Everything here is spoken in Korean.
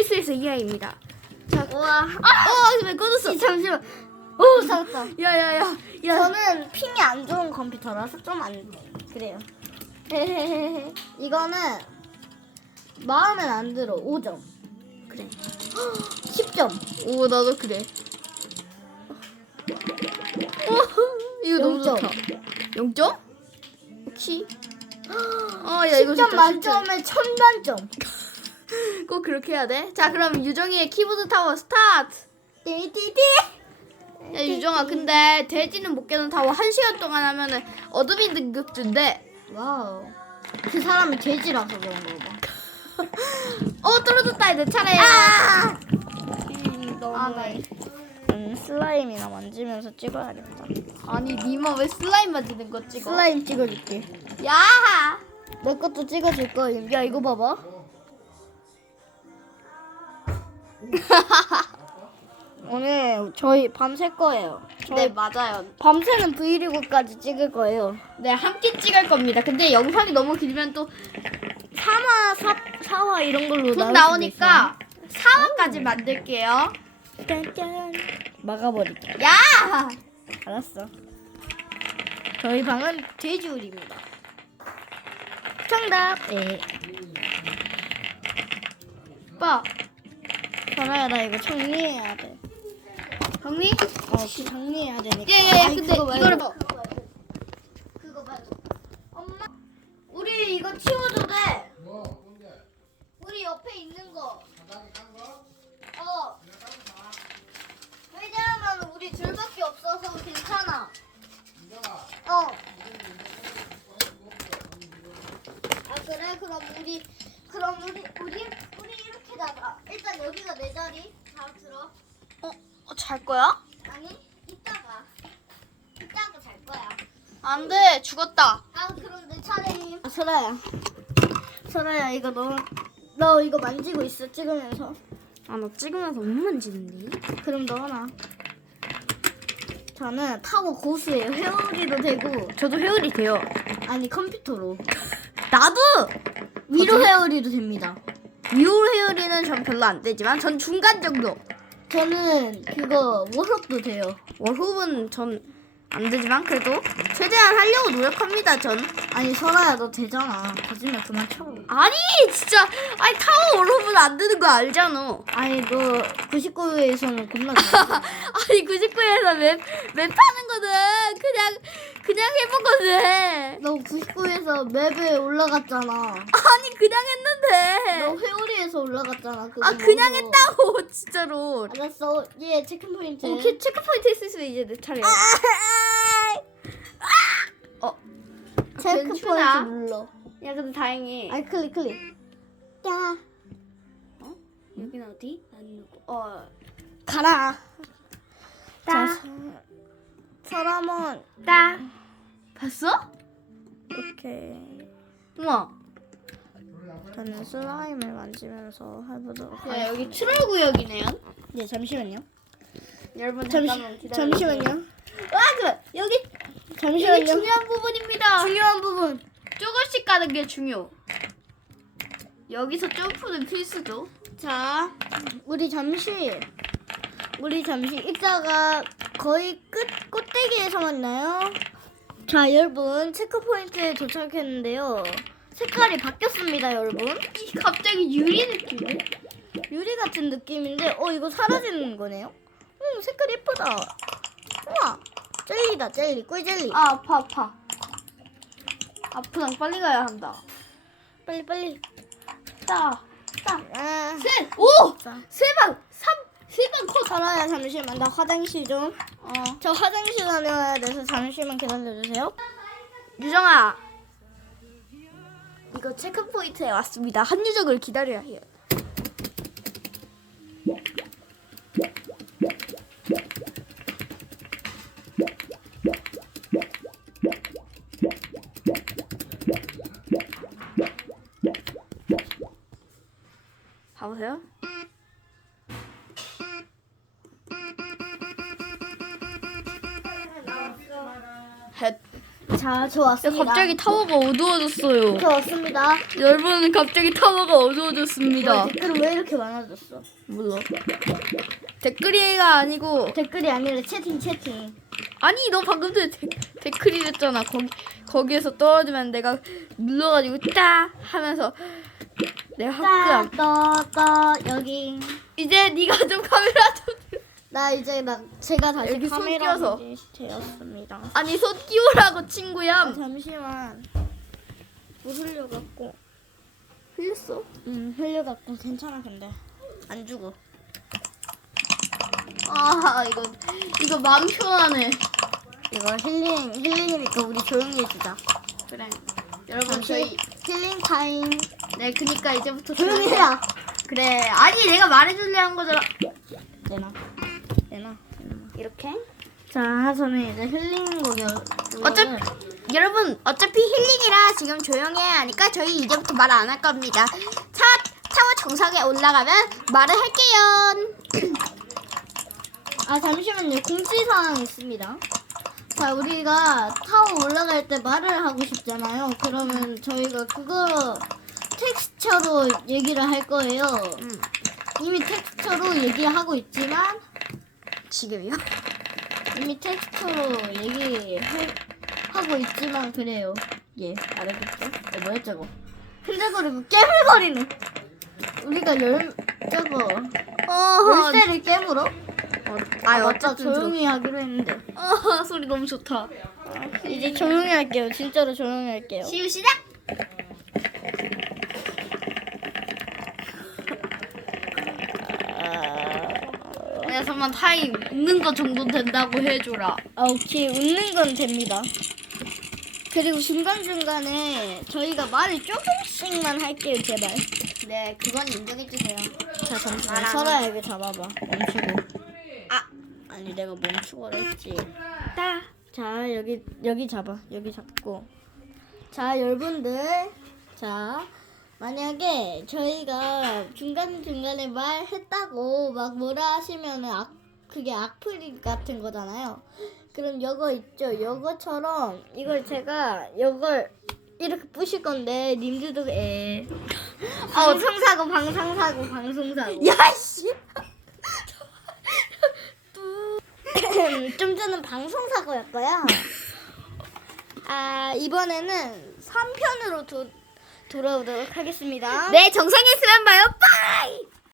필수에서 이하입니다. 자, 우와. 어, 왜 꺼졌어? 잠시만. 오 살았다. 야야야, 야. 저는 핑이 안 좋은 컴퓨터라서 좀 안 그래요. 이거는 마음에 안 들어. 5점. 그래. 10점. 오, 나도 그래. 어, 이거 너무. 좋다. 0점? 혹시? 어, 야 이거 10점 진짜 만점에 천만점. 꼭 그렇게 해야 돼. 자, 그럼 유정이의 키보드 타워 스타트. 띠띠띠. 야, 유정아, 근데 돼지는 못 깨는 타워 1시간 동안 하면은 어둠이 등급 준대. 와우. 그 사람이 돼지라서 그런 거 봐. 어, 떨어졌다. 내 차례. 아! 너무 아, 네. 음, 슬라임이나 만지면서 찍어야 된다. 아니, 니마 왜 슬라임 만지는 거 찍어? 슬라임 찍어줄게. 야! 내 것도 찍어줄 거야. 야 이거 봐봐. 오늘 저희 밤샐 거예요. 네, 맞아요. 밤새는 브이로그까지 찍을 거예요. 네, 함께 찍을 겁니다. 근데 영상이 너무 길면 또 3화, 4, 4화 이런 걸로 돈 나오니까 4화까지 만들게요. 짠짠. 막아버릴게. 야! 알았어. 저희 방은 돼지우리입니다. 정답. 예. 오빠, 설아야 나 이거 정리해야 돼. 정리? 어, 정리해야 되니까. 예, 예, 예. 아니, 근데 그거 말고. 이거를 뭐- 그거 말고. 엄마, 우리 이거 치워도 돼. 뭐 뭔데? 우리 옆에 있는 거. 바닥에 깐 거? 어. 왜냐하면 우리 둘밖에 없어서 괜찮아. 어. 아 그래? 그럼 우리 그럼 우리 우리 이렇게다가 일단 여기가 내 자리. 다 들어. 어, 어, 잘 거야? 아니 이따가 이따가 잘 거야. 안 돼, 죽었다. 아 그럼 내 차례임. 아, 설아야. 설아야 이거 너 너 이거 만지고 있어 찍으면서. 아, 나 찍으면서 못 만지는데. 그럼 넣어놔. 저는 타고 고수예요. 회오리도 되고 저도 회오리 돼요. 아니 컴퓨터로 나도! 위로 회오리도 됩니다. 회오리는 전 별로 안 되지만 전 중간 정도. 저는 그거 워석도 돼요. 월호흡은 전 안 되지만 그래도 최대한 하려고 노력합니다, 전. 아니 설아야 너 되잖아. 거짓말 그만 쳐. 아니, 진짜. 아니, 타워 월호흡은 안 되는 거 알잖아. 아니 너 99회에서는 겁나 잘해. 아니 99에서 맵, 맵 하는 거는 그냥 그냥 해보거든 너 99에서 맵에 올라갔잖아. 아니 그냥 너 했는데 회오리에서 올라갔잖아. 그거 아 그냥 먹어. 했다고 진짜로 알았어. 얘 체크 포인트. 오케이 체크포인트 있으면 이제 내 차례야 어, 체크 괜찮아. 포인트 눌러. 야 근데 다행히 아이 클릭 클릭. 야 여기는 어디? 안 누구 어 가라. 따. 자, 사람은 따. 봤어? 이렇게 우와 저는 슬라임을 만지면서 해보도록 야 할게요. 여기 트롤 구역이네요 네 잠시만요. 여러분 잠시 잠깐만 기다려 잠시만요. 아 그, 여기 여기 잠시만요. 중요한 부분입니다 중요한 부분. 조금씩 가는 게 중요. 여기서 점프는 필수죠. 자, 우리 잠시 우리 잠시 이따가 거의 끝 꼭대기에서 만나요. 자, 여러분 체크 포인트에 도착했는데요. 색깔이 바뀌었습니다, 여러분. 이 갑자기 유리 느낌이? 유리 같은 느낌인데, 어 이거 사라지는 거네요. 음, 색깔 예쁘다. 우와, 젤리다, 젤리, 꿀 젤리. 아 아파 아파. 아프다 빨리 가야 한다. 빨리 빨리. 따, 따, 아, 셋, 오, 자, 세 방, 삼, 세방 컷. 살아야 잠시만. 나 화장실 좀. 어, 저 화장실 다녀야 돼서 잠시만 기다려주세요. 유정아. 이거 체크 포인트에 왔습니다. 한유정을 기다려야 해요. 봐보세요. 헷. 자, 저 야, 왔습니다. 갑자기 타워가 어두워졌어요. 저 왔습니다. 여러분 갑자기 타워가 어두워졌습니다. 뭐야, 댓글은 왜 이렇게 많아졌어? 몰라. 댓글이가 아니고 댓글이 아니라 채팅 채팅. 아니 너 방금 전에 데, 댓글이랬잖아. 거기 거기에서 떨어지면 내가 눌러가지고 따 하면서 내가 학교 따따따 여기. 이제 네가 좀 카메라 좀 들- 나 이제 나 제가 다시 여기 손 카메라 띄워서. 되었습니다. 아니 손 띄우라고 아, 친구야. 잠시만. 물 흘려갖고. 흘렸어? 음 흘려갖고 괜찮아 근데 안 죽어. 아 이거 이거 마음 편하네. 이거 힐링 힐링이니까 우리 조용히 해주자. 그래. 여러분 저희 힐링 타임. 네 그니까 이제부터 조용히 해라. 그래 아니 내가 말해주려 한 거잖아. 내놔. 내놔. 이렇게. 자 하선은 이제 힐링 곡이 어차피 여러분 어차피 힐링이라 지금 조용해야 하니까 저희 이제부터 말 안 할 겁니다. 차 타워 정상에 올라가면 말을 할게요. 아 잠시만요 공지 사항 있습니다. 자 우리가 타워 올라갈 때 말을 하고 싶잖아요. 그러면 저희가 그거 텍스처로 얘기를 할 거예요. 음, 이미 텍스처로 얘기하고 있지만 지금요? 이미 텍스처로 얘기하고 있지만 그래요. 예 알아듣죠? 어, 뭐야 저거? 흔들거리고 깨물거리는. 우리가 열 저거 열쇠를 깨물어? 아 맞다 어쨌든 조용히. 하기로 했는데. 아 소리 너무 좋다. 이제 조용히 할게요. 진짜로 조용히 할게요. 시우 시작. 야 잠만 타임 웃는 거 정도 된다고 해줘라. 아, 오케이. 웃는 건 됩니다. 그리고 중간중간에 저희가 말을 조금씩만 할게요, 제발. 네 그건 인정해 주세요. 자, 잠시만. 말하는- 설아야, 여기 잡아봐. 멈추고. 아! 아니, 내가 멈추고 했지. 따. 자, 여기, 여기 잡아. 여기 잡고. 자, 여러분들. 자, 만약에 저희가 중간중간에 말했다고 막 뭐라 하시면은 악, 그게 악플 같은 거잖아요. 그럼 요거 있죠? 요거처럼 이걸 제가 요걸 이렇게 부실 건데 님들도 에 방송사고 방송사고 방송사고 야씨. 좀 전은 방송사고였고요. 아 이번에는 3편으로 도, 돌아오도록 하겠습니다. 네 정상에 있으면 봐요.